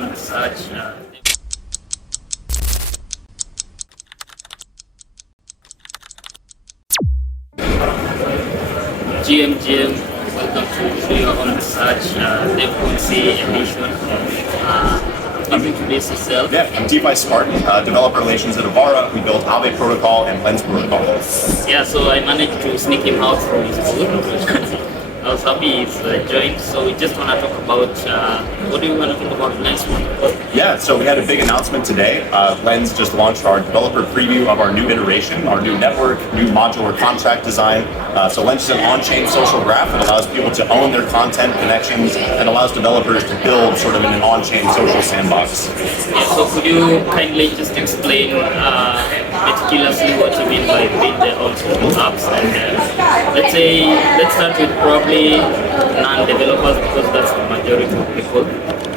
on the search. GM, welcome to Video on the Search. Frequency edition. Introduce yourself. Yeah, I'm defispartan, developer relations at Avara. We build Aave protocol and Lens protocol. Yeah, so I managed to sneak him out from his food. I was happy he's joined. So we just want to talk about what do you want to talk about Lens protocol? Yeah, so we had a big announcement today. Lens just launched our developer preview of our new iteration, our new network, new modular contract design. So Lens is an on-chain social graph that allows people to own their content connections and allows developers to build sort of in an on-chain social sandbox. Yeah, so could you kindly just explain meticulously what you mean by build their own social apps? And let's start with probably non-developers because that's the majority of people.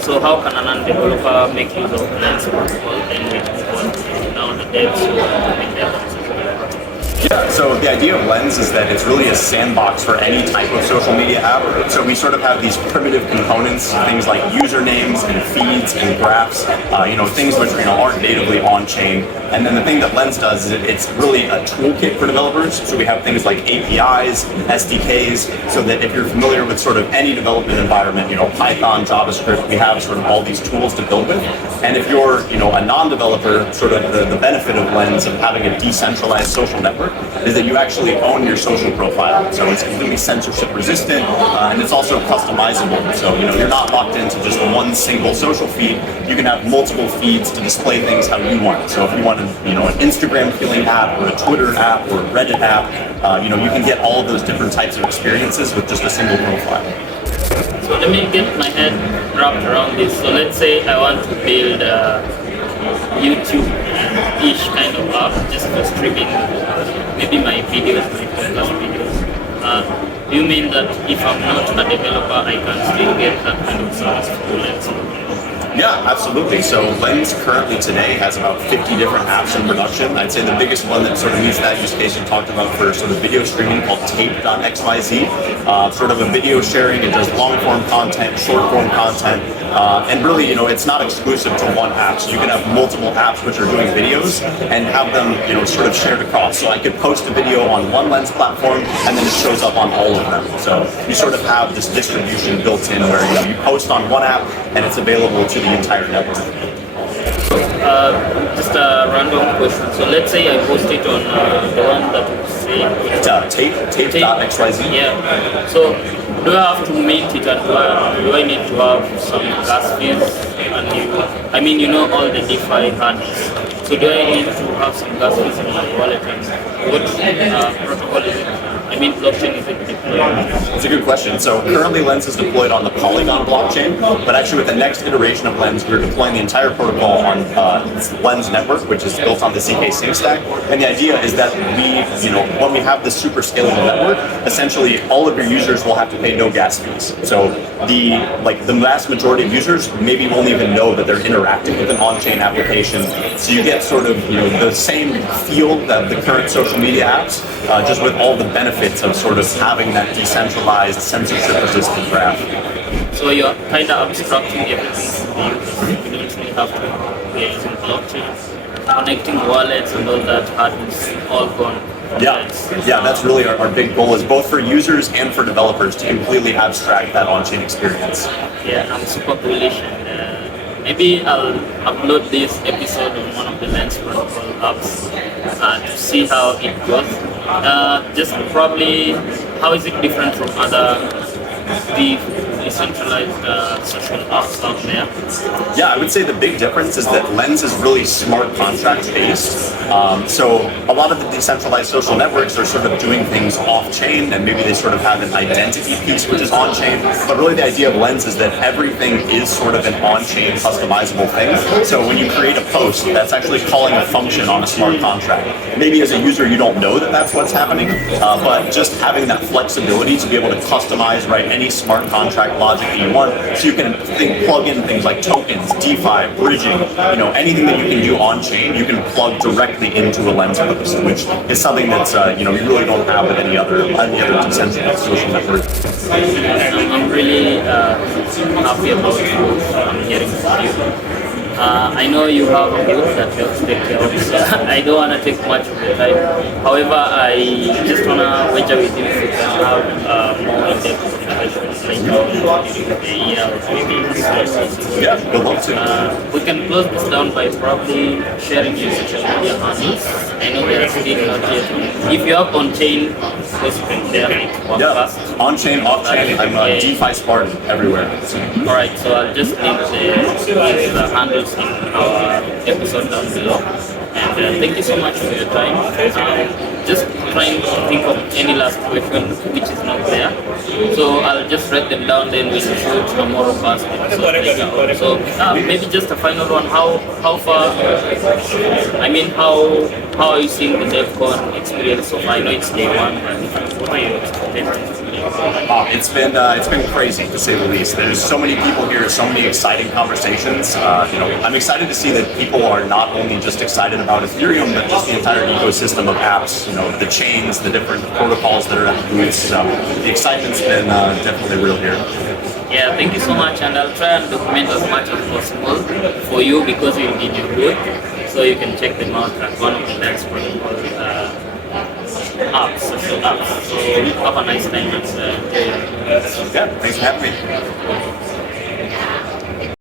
So how can a non-developer make use of Lens protocol and move on now the devs who want to make their own social network? Yeah, so the idea of Lens is that it's really a sandbox for any type of social media app. So we sort of have these primitive components, things like usernames and feeds and graphs, things which aren't natively on-chain. And then the thing that Lens does is it's really a toolkit for developers. So we have things like APIs, SDKs, so that if you're familiar with sort of any development environment, Python, JavaScript, we have sort of all these tools to build with. And if you're, a non-developer, sort of the benefit of Lens of having a decentralized social network is that you actually own your social profile. So it's completely censorship resistant, and it's also customizable. So, you're not locked into just one single social feed. You can have multiple feeds to display things how you want. So if you want an Instagram feeling app or a Twitter app or a Reddit app, you can get all of those different types of experiences with just a single profile. So let me get my head wrapped around this. So let's say I want to build a YouTube-ish kind of app just for streaming maybe my videos, my podcast videos. Do you mean that if I'm not a developer, I can still get that kind of service through Lens? Yeah, absolutely. So Lens currently today has about 50 different apps in production. I'd say the biggest one that sort of meets that use case you talked about for sort of video streaming called tape.xyz. Sort of a video sharing. It does long form content, short form content. And really, it's not exclusive to one app. So you can have multiple apps which are doing videos and have them, sort of shared across. So I could post a video on one Lens platform and then it shows up on all of them. So you sort of have this distribution built in where you post on one app and it's available to the entire network. Just a random question. So let's say I post it on the one that you say tape.xyz. Yeah. So do I have to mint it and do I need to have some gas fees? And all the DeFi handles. So do I need to have some gas fees in my wallet? And what protocol is it? Blockchain is it deployed? It's a good question. So currently Lens is deployed on the Polygon blockchain, but actually with the next iteration of Lens, we're deploying the entire protocol on Lens network, which is built on the ZK Sync stack. And the idea is that when we have this super scalable network, essentially all of your users will have to pay no gas fees. So the vast majority of users maybe won't even know that they're interacting with an on-chain application. So you get sort of the same feel that the current social media apps, just with all the benefits of sort of having that decentralized, censorship-resistant graph. So you're kind of abstracting everything from the users. You don't really have to be using blockchain, connecting wallets and all that hardness all gone. Yeah, that's really our big goal is both for users and for developers to completely abstract that on-chain experience. Yeah, I'm super bullish and maybe I'll upload this episode on one of the Lens protocol apps to see how it goes. Just probably, how is it different from other decentralized social apps out there? Yeah, I would say the big difference is that Lens is really smart contract based. So a lot of the decentralized social networks are sort of doing things off-chain, and maybe they sort of have an identity piece which is on-chain. But really the idea of Lens is that everything is sort of an on-chain customizable thing. So when you create a post, that's actually calling a function on a smart contract. Maybe as a user you don't know that that's what's happening, but just having that flexibility to be able to customize, write any smart contract logic that you want, so you can plug in things like tokens, DeFi, bridging, anything that you can do on-chain, you can plug directly into a Lens post, which is something that's you really don't have with any other decentralized social network. I'm really happy about hearing from you. I know you have a booth that helps take care of it. I don't want to take much of your time. However, I just want to venture with you if you can have more in-depth discussions later on during the year or maybe so. Yeah, we'd love to. We can close this down by probably sharing your social media handles. I know they are still not yet. If you have on-chain, of course you can share it. Yeah, on-chain, off-chain, I'm defispartan everywhere. So. Alright, so I'll just link the handles in our episode down below. And thank you so much for your time. Just trying to think of any last question which is not there. So I'll just write them down, then we should shoot a more robust episode later on. So maybe just a final one. How far? I mean, how are you seeing the DevCon experience so far? I know it's day one, but what are your expectations? It's been crazy to say the least. There's so many people here, so many exciting conversations. I'm excited to see that people are not only just excited about Ethereum, but just the entire ecosystem of apps. The chains, the different protocols that are at the booths. The excitement's been definitely real here. Yeah, thank you so much, and I'll try and document as much as possible for you because you'll need your booth, so you can check them out at one of the Lens protocol apps, social apps. So have a nice time and enjoy. Yeah, thanks for having me.